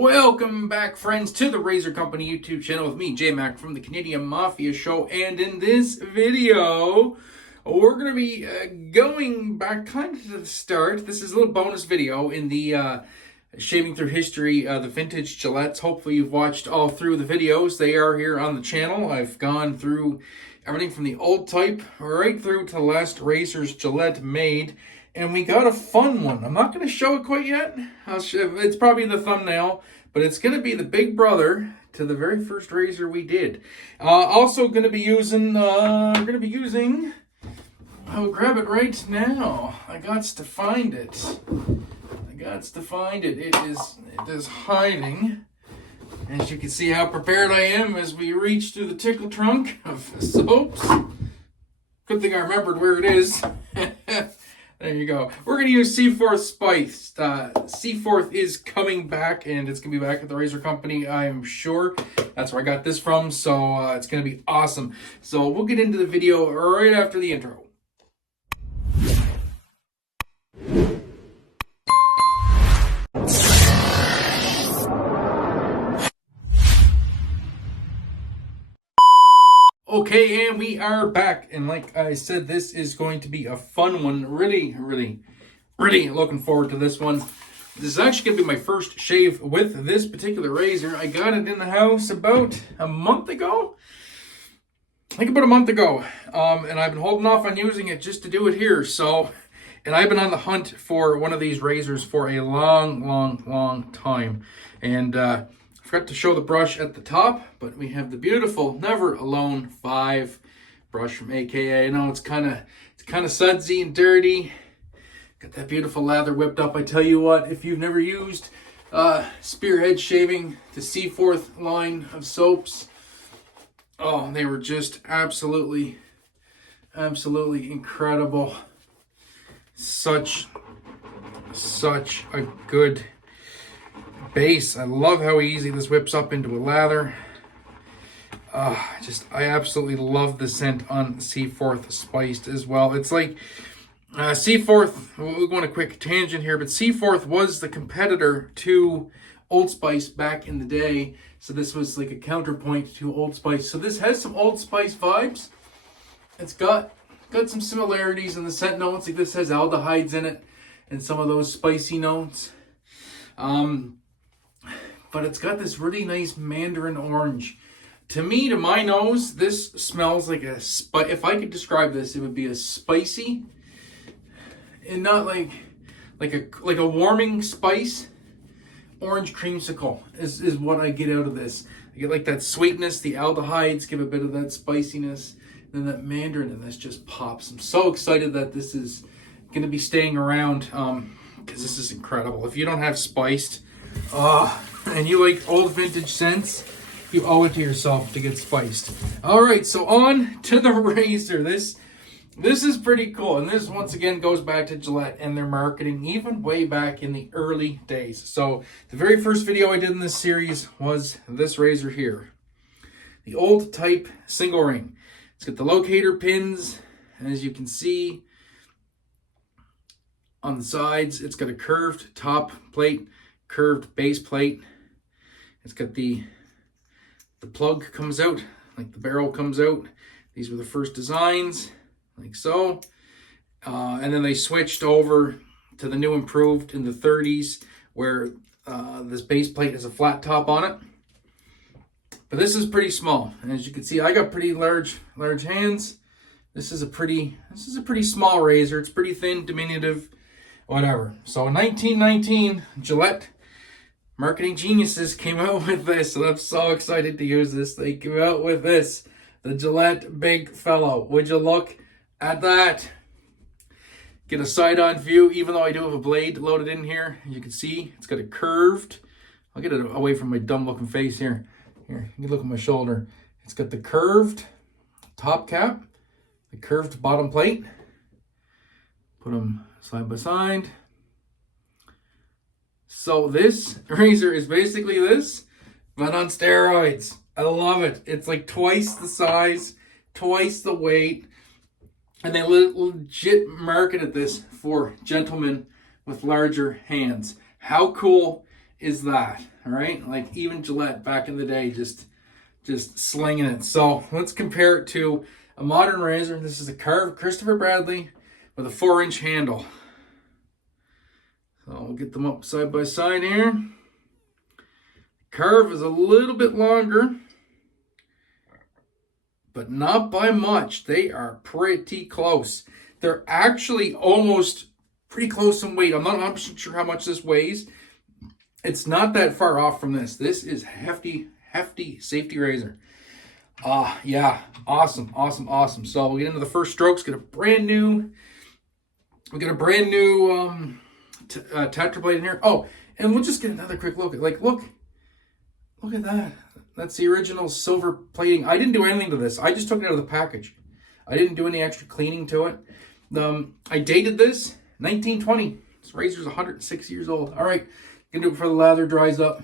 Welcome back, friends, to the Razor Company YouTube channel with me, J-Mac from the Canadian Mafia Show. And in this video, we're going to be going back kind of to the start. This is a little bonus video in the Shaving Through History, the vintage Gillettes. Hopefully you've watched all through the videos. They are here on the channel. I've gone through everything from the old type right through to the last razors Gillette made. And we got a fun one. I'm not going to show it quite yet. It's probably the thumbnail, but it's going to be the big brother to the very first razor we did. Also going to be using, I'll grab it right now. I got to find it. It is hiding. As you can see how prepared I am as we reach through the tickle trunk of soaps. Good thing I remembered where it is. There you go. We're going to use Seaforth Spiced. Seaforth is coming back, and it's going to be back at the Razor Company, I'm sure. That's where I got this from, so it's going to be awesome. So we'll get into the video right after the intro. Okay, and we are back, and like I said, this is going to be a fun one. Really looking forward to this one. This is actually going to be my first shave with this particular razor. I got it in the house about a month ago. I think about a month ago, and I've been holding off on using it just to do it here. So, and I've been on the hunt for one of these razors for a long time, and forgot to show the brush at the top, but we have the beautiful Never Alone 5 brush from AKA. I know it's kind of sudsy and dirty. Got that beautiful lather whipped up. I tell you what, if you've never used Spearhead Shaving, the Seaforth line of soaps, oh, they were just absolutely incredible. Such a good base. I love how easy this whips up into a lather. I absolutely love the scent on Seaforth Spiced as well. It's like Seaforth, we'll go on a quick tangent here, but Seaforth was the competitor to Old Spice back in the day. So this was like a counterpoint to Old Spice. So this has some Old Spice vibes. It's got some similarities in the scent notes. Like this has aldehydes in it and some of those spicy notes. But it's got this really nice mandarin orange. To me, to my nose, this smells like if I could describe this, it would be a spicy and not like a warming spice. Orange creamsicle is what I get out of this. I get like that sweetness, the aldehydes give a bit of that spiciness, and then that mandarin in this just pops. I'm so excited that this is going to be staying around because this is incredible. If you don't have spiced, and you like old vintage scents, you owe it to yourself to get spiced. All right, so on to the razor. This is pretty cool, and this once again goes back to Gillette and their marketing, even way back in the early days. So the very first video I did in this series was this razor here, the old type single ring. It's got the locator pins, as you can see on the sides. It's got a curved top plate, curved base plate. It's got the plug comes out, like the barrel comes out. These were the first designs, like so. And then they switched over to the new improved in the 30s, where this base plate has a flat top on it. But this is pretty small. And as you can see, I got pretty large hands. This is a pretty small razor. It's pretty thin, diminutive, whatever. So in 1919, Gillette marketing geniuses came out with this, and I'm so excited to use this. They came out with this, the Gillette Big Fellow. Would you look at that? Get a side-on view, even though I do have a blade loaded in here. You can see it's got a curved, I'll get it away from my dumb-looking face here. Here, you can look at my shoulder. It's got the curved top cap, the curved bottom plate. Put them side by side. So this razor is basically this, but on steroids. I love it. It's like twice the size, twice the weight, and they legit marketed this for gentlemen with larger hands. How cool is that? All right, like even Gillette back in the day, just slinging it. So let's compare it to a modern razor. This is a carved Christopher Bradley with a 4-inch handle. So we'll get them up side by side here. Curve is a little bit longer, but not by much. They are pretty close. They're actually almost pretty close in weight. I'm not 100% sure how much this weighs. It's not that far off from this. This is hefty safety razor. Yeah, awesome. So we'll get into the first strokes. We got a brand new Tatra blade in here. Oh, and we'll just get another quick look at, like, look at that. That's the original silver plating. I didn't do anything to this. I just took it out of the package. I didn't do any extra cleaning to it. I dated this 1920. This razor's 106 years old. All right, gonna do it before the lather dries up.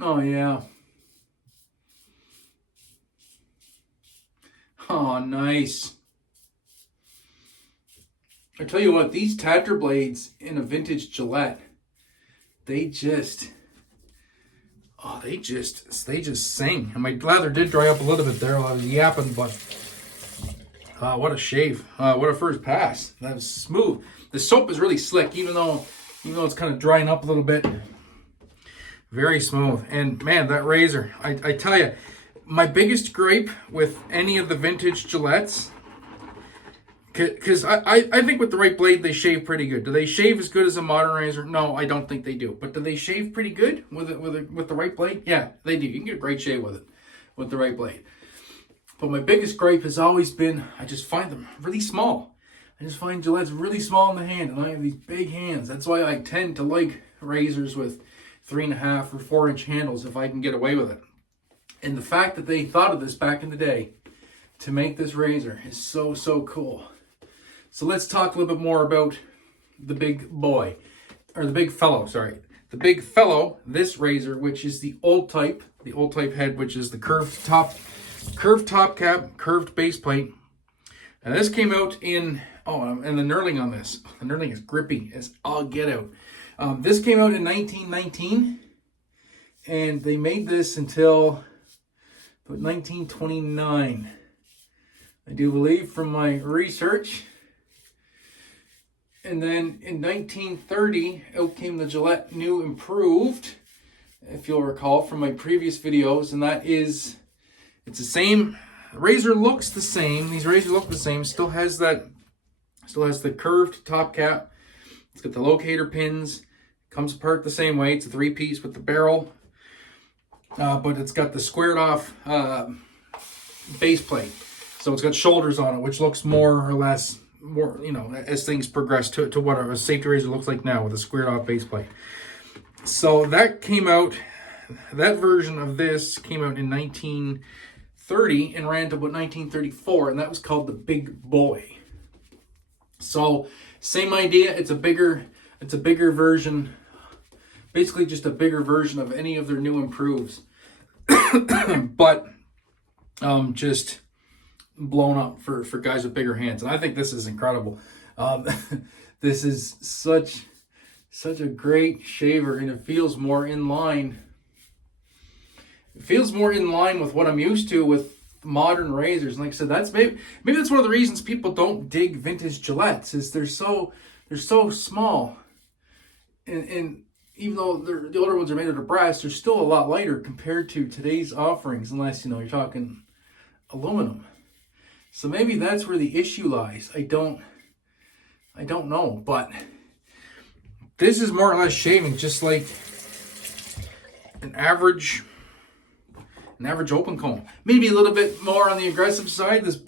Oh yeah. Oh, nice. I tell you what, these Tatra blades in a vintage Gillette, they just sing. And my lather did dry up a little bit there while I was yapping, but what a shave. What a first pass. That was smooth. The soap is really slick, even though it's kind of drying up a little bit. Very smooth. And man, that razor, I tell you, my biggest gripe with any of the vintage Gillettes, because I think with the right blade, they shave pretty good. Do they shave as good as a modern razor? No, I don't think they do. But do they shave pretty good with the right blade? Yeah, they do. You can get a great shave with it, with the right blade. But my biggest gripe has always been, I just find them really small. I just find Gillette's really small in the hand, and I have these big hands. That's why I tend to like razors with 3.5 or 4-inch handles if I can get away with it. And the fact that they thought of this back in the day to make this razor is so cool. So let's talk a little bit more about the big boy, or the big fellow, sorry. The big fellow, this razor, which is the old type head, which is the curved top cap, curved base plate. And this came out in, and the knurling on this. The knurling is grippy as all get out. This came out in 1919, and they made this until about 1929. I do believe from my research. And then in 1930, out came the Gillette New Improved, if you'll recall from my previous videos, and that is, it's the same, the razor looks the same, these razors look the same, still has the curved top cap, it's got the locator pins, comes apart the same way, it's a 3-piece with the barrel, but it's got the squared off base plate, so it's got shoulders on it, which looks more or less, as things progress to what a safety razor looks like now with a squared off base plate. So that version of this came out in 1930 and ran to about 1934, and that was called the Big Boy. So same idea, it's a bigger version, basically just a bigger version of any of their new improves, but just blown up for guys with bigger hands. And I think this is incredible. This is such a great shaver, and it feels more in line. It feels more in line with what I'm used to with modern razors. And like I said, that's maybe that's one of the reasons people don't dig vintage Gillettes, is they're so small. And even though the older ones are made out of brass, they're still a lot lighter compared to today's offerings, unless you're talking aluminum. So maybe that's where the issue lies. I don't know, but this is more or less shaving just like an average open comb. Maybe a little bit more on the aggressive side. This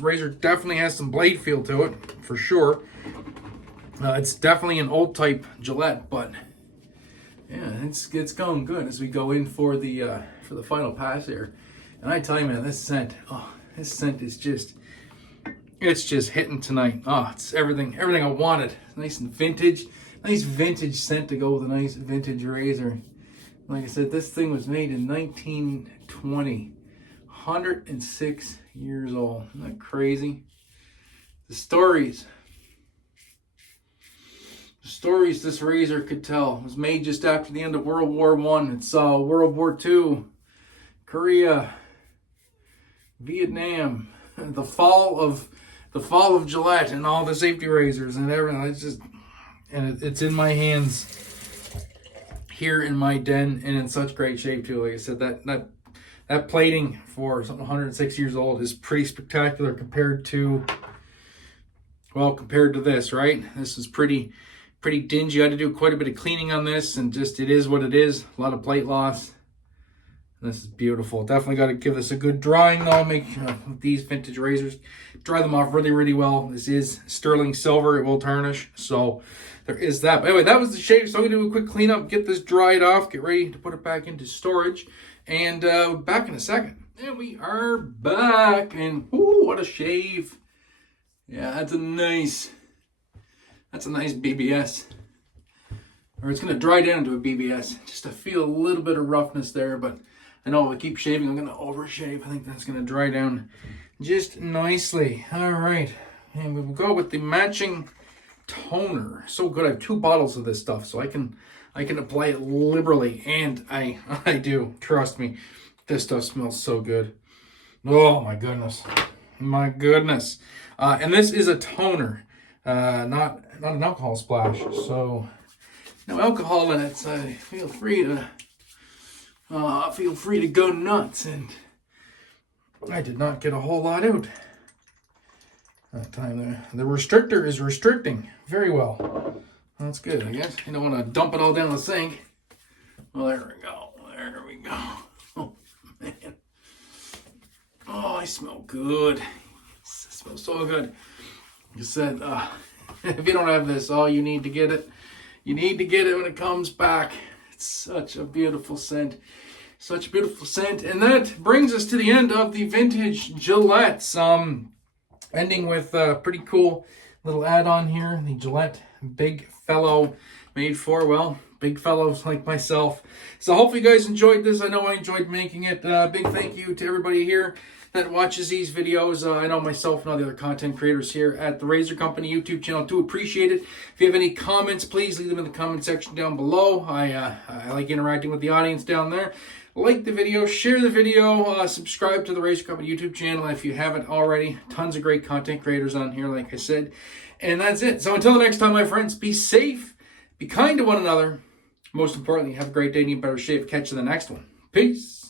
razor definitely has some blade feel to it, for sure. It's definitely an old type Gillette, but yeah, it's going good as we go in for the final pass here. And I tell you, man, this scent is just hitting tonight. It's everything I wanted. Nice and vintage. Nice vintage scent to go with a nice vintage razor. Like I said, this thing was made in 1920. 106 years old. Isn't that crazy? The stories. The stories this razor could tell. It was made just after the end of World War I. It saw World War II, Korea, Vietnam, the fall of Gillette and all the safety razors and everything. It's just, and it's in my hands here in my den and in such great shape too. Like I said, that plating for something 106 years old is pretty spectacular compared to this, right? This is pretty dingy. I had to do quite a bit of cleaning on this, and just it is what it is. A lot of plate loss. This is beautiful. Definitely got to give this a good drying though. Make sure these vintage razors, dry them off really well. This is sterling silver. It will tarnish, so there is that. But anyway, that was the shave. So I'm gonna do a quick cleanup, get this dried off, get ready to put it back into storage, and back in a second. And we are back, and ooh, what a shave! Yeah, that's a nice BBS. Or it's gonna dry down to a BBS. Just to feel a little bit of roughness there, but I know if I keep shaving, I'm gonna overshave. I think that's gonna dry down just nicely. All right, and we will go with the matching toner. So good. I have 2 bottles of this stuff, so I can apply it liberally, and I do. Trust me, this stuff smells so good. Oh my goodness, and this is a toner, not an alcohol splash. So no alcohol in it. So feel free to go nuts. And I did not get a whole lot out that time. The restrictor is restricting very well. That's good, I guess. You don't want to dump it all down the sink. Well, there we go. Oh, man. Oh, I smell good. It smells so good. Like I said, if you don't have this, you need to get it. You need to get it when it comes back. It's such a beautiful scent. Such a beautiful scent. And that brings us to the end of the vintage Gillettes. Ending with a pretty cool little add-on here. The Gillette Big Fellow, made for, well, big fellows like myself. So hopefully you guys enjoyed this. I know I enjoyed making it. Big thank you to everybody here that watches these videos. I know myself and all the other content creators here at the Razor Company YouTube channel do appreciate it. If you have any comments, please leave them in the comment section down below. I like interacting with the audience down there. Like the video, share the video, subscribe to the Razor Company YouTube channel if you haven't already. Tons of great content creators on here, like I said. And that's it. So until the next time, my friends, be safe, be kind to one another. Most importantly, have a great day and eat better shape. Catch you in the next one. Peace.